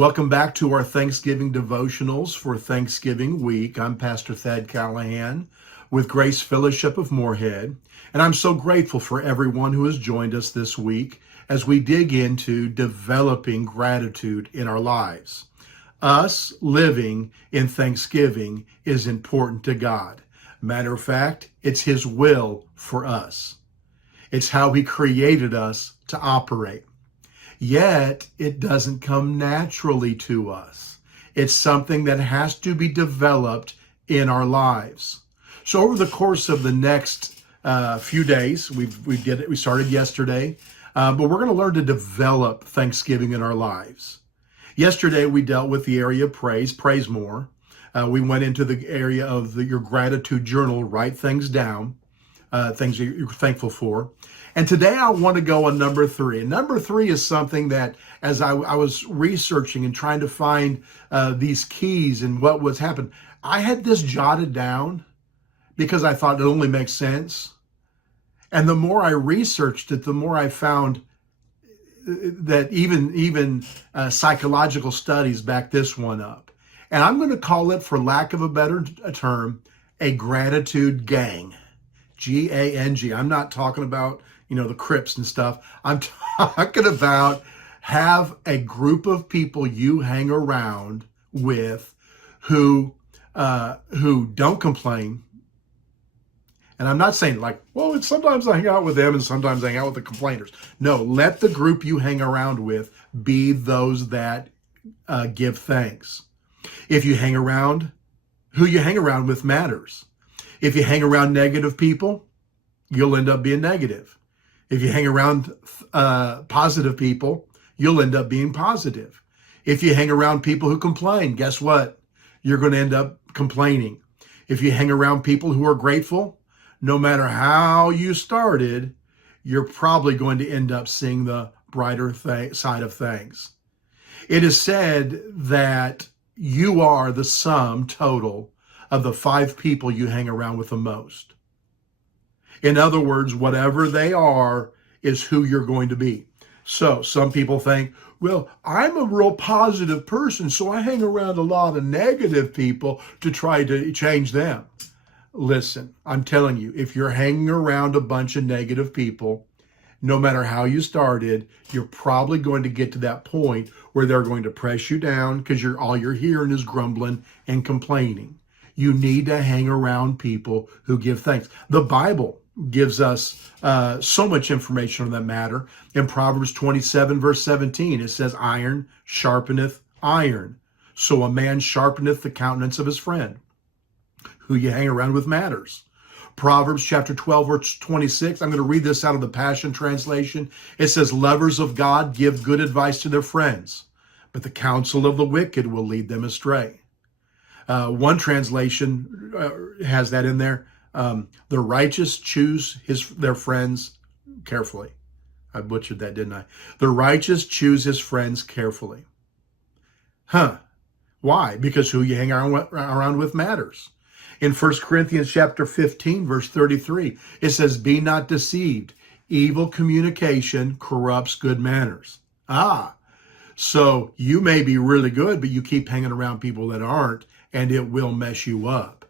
Welcome back to our Thanksgiving devotionals for Thanksgiving week. I'm Pastor Thad Callahan with Grace Fellowship of Moorhead, and I'm so grateful for everyone who has joined us this week as we dig into developing gratitude in our lives. Us living in Thanksgiving is important to God. Matter of fact, it's His will for us. It's how He created us to operate. Yet it doesn't come naturally to us. It's something that has to be developed in our lives. So over the course of the next few days, we started yesterday, but we're going to learn to develop Thanksgiving in our lives. Yesterday we dealt with the area of praise more. We went into the area of your gratitude journal, write things down, things that you're thankful for. And today I want to go on number 3. And number 3 is something that as I was researching and trying to find these keys and what was happening, I had this jotted down because I thought it only makes sense. And the more I researched it, the more I found that even psychological studies back this one up. And I'm going to call it, for lack of a better term, a gratitude gang. G-A-N-G. I'm not talking about, the Crips and stuff. I'm talking about have a group of people you hang around with who don't complain. And I'm not saying it's sometimes I hang out with them and sometimes I hang out with the complainers. No, let the group you hang around with be those that give thanks. If you hang around, who you hang around with matters. If you hang around negative people, you'll end up being negative. If you hang around positive people, you'll end up being positive. If you hang around people who complain, guess what? You're going to end up complaining. If you hang around people who are grateful, no matter how you started, you're probably going to end up seeing the brighter side of things. It is said that you are the sum total of the 5 people you hang around with the most. In other words, whatever they are is who you're going to be. So some people think, well, I'm a real positive person, so I hang around a lot of negative people to try to change them. Listen, I'm telling you, if you're hanging around a bunch of negative people, no matter how you started, you're probably going to get to that point where they're going to press you down because all you're hearing is grumbling and complaining. You need to hang around people who give thanks. The Bible gives us so much information on that matter. In Proverbs 27, verse 17, it says, iron sharpeneth iron. So a man sharpeneth the countenance of his friend. Who you hang around with matters. Proverbs chapter 12, verse 26, I'm going to read this out of the Passion Translation. It says, lovers of God give good advice to their friends, but the counsel of the wicked will lead them astray. One translation has that in there. The righteous choose their friends carefully. I butchered that, didn't I? The righteous choose his friends carefully. Why? Because who you hang around with matters. In 1 Corinthians chapter 15, verse 33, it says, be not deceived. Evil communication corrupts good manners. So you may be really good, but you keep hanging around people that aren't, and it will mess you up.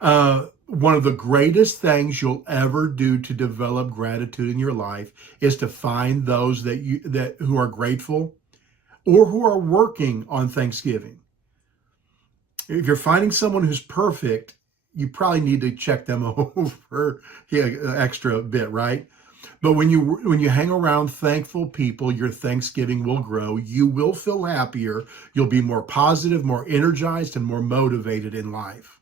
One of the greatest things you'll ever do to develop gratitude in your life is to find those who are grateful or who are working on Thanksgiving. If you're finding someone who's perfect, you probably need to check them over extra bit, right? But when you hang around thankful people, your Thanksgiving will grow. You will feel happier. You'll be more positive, more energized, and more motivated in life.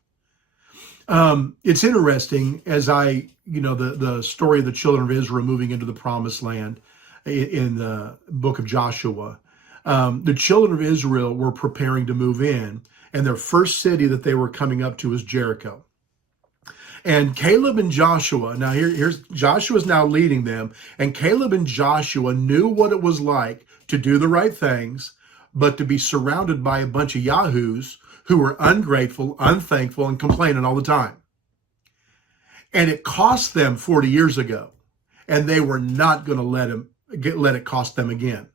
It's interesting as the story of the children of Israel moving into the promised land in the book of Joshua. The children of Israel were preparing to move in, and their first city that they were coming up to was Jericho. And Caleb and Joshua, now here's Joshua's now leading them, and Caleb and Joshua knew what it was like to do the right things, but to be surrounded by a bunch of yahoos who were ungrateful, unthankful, and complaining all the time. And it cost them 40 years ago, and they were not going to let it cost them again.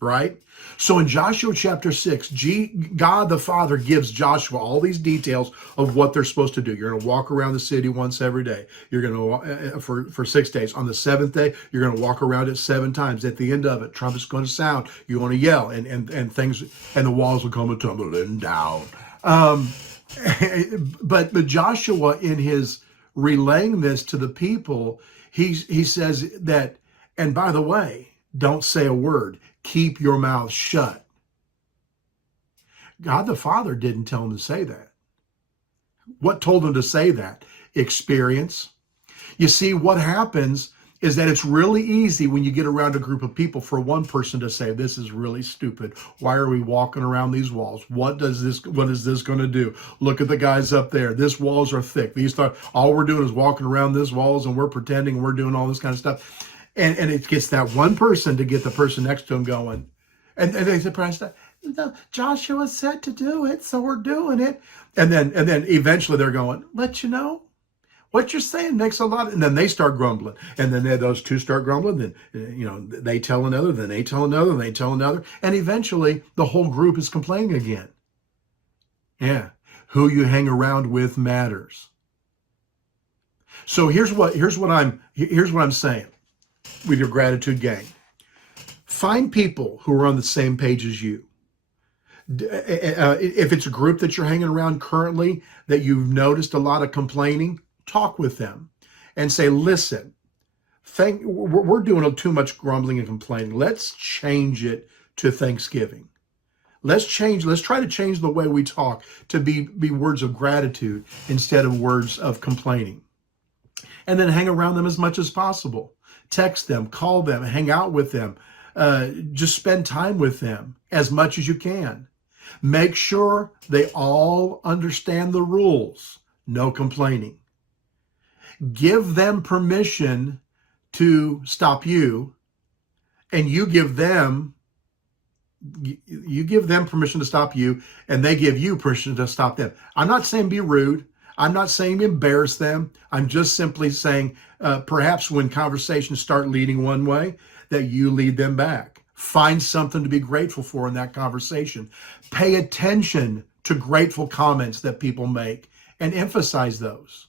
right? So in Joshua chapter 6, God the Father gives Joshua all these details of what they're supposed to do. You're going to walk around the city once every day. You're going to, for 6 days. On the seventh day, you're going to walk around it 7 times. At the end of it, trumpet's going to sound. You're going to yell, and things, and the walls will come tumbling down. But Joshua, in his relaying this to the people, he says that, and by the way, don't say a word. Keep your mouth shut. God the Father didn't tell him to say that. What told him to say that? Experience. You see, what happens is that it's really easy when you get around a group of people for one person to say, this is really stupid. Why are we walking around these walls? What is this going to do? Look at the guys up there. These walls are thick. All we're doing is walking around these walls, and we're pretending we're doing all this kind of stuff. And it gets that one person to get the person next to him going. And they surprised that Joshua said to do it, so we're doing it. And then eventually they're going, but you know, what you're saying makes a lot. And then they start grumbling. And then those two start grumbling. Then, they tell another, then they tell another, and they tell another. And eventually the whole group is complaining again. Yeah. Who you hang around with matters. So here's what I'm saying. With your gratitude gang, find people who are on the same page as you. If it's a group that you're hanging around currently that you've noticed a lot of complaining, talk with them and say, listen, we're doing too much grumbling and complaining. Let's change it to thanksgiving. Let's try to change the way we talk to be words of gratitude instead of words of complaining. And then hang around them as much as possible. Text them, call them, hang out with them. Just spend time with them as much as you can. Make sure they all understand the rules. No complaining. Give them permission to stop you, and you give them permission to stop you, and they give you permission to stop them. I'm not saying be rude. I'm not saying embarrass them. I'm just simply saying perhaps when conversations start leading one way, that you lead them back. Find something to be grateful for in that conversation. Pay attention to grateful comments that people make and emphasize those.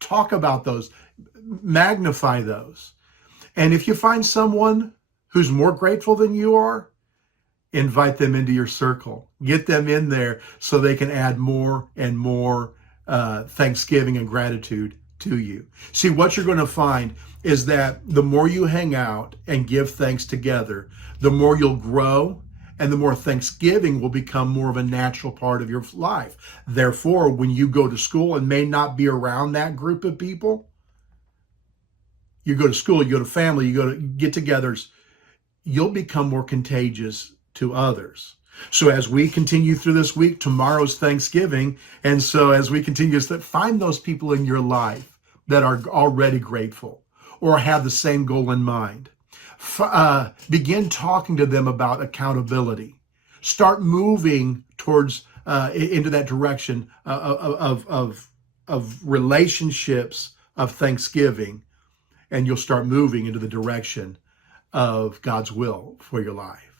Talk about those. Magnify those. And if you find someone who's more grateful than you are, invite them into your circle. Get them in there so they can add more and more thanksgiving and gratitude to you. See, what you're going to find is that the more you hang out and give thanks together, the more you'll grow, and the more thanksgiving will become more of a natural part of your life. Therefore, when you go to school and may not be around that group of people, you go to school, you go to family, you go to get-togethers, you'll become more contagious to others. So as we continue through this week, tomorrow's Thanksgiving. And so as we continue to find those people in your life that are already grateful or have the same goal in mind. Begin talking to them about accountability. Start moving towards into that direction of relationships of thanksgiving, and you'll start moving into the direction of God's will for your life.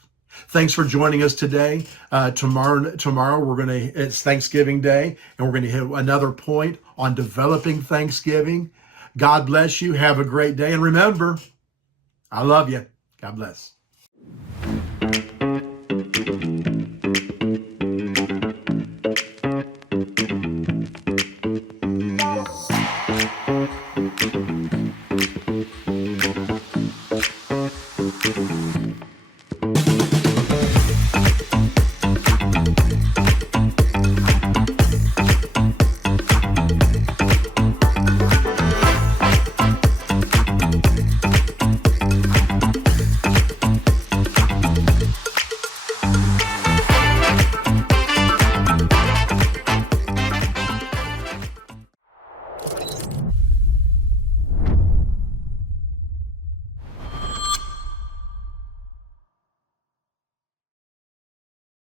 Thanks for joining us today. Tomorrow it's Thanksgiving Day, and we're going to hit another point on developing Thanksgiving. God bless you. Have a great day. And remember, I love you. God bless.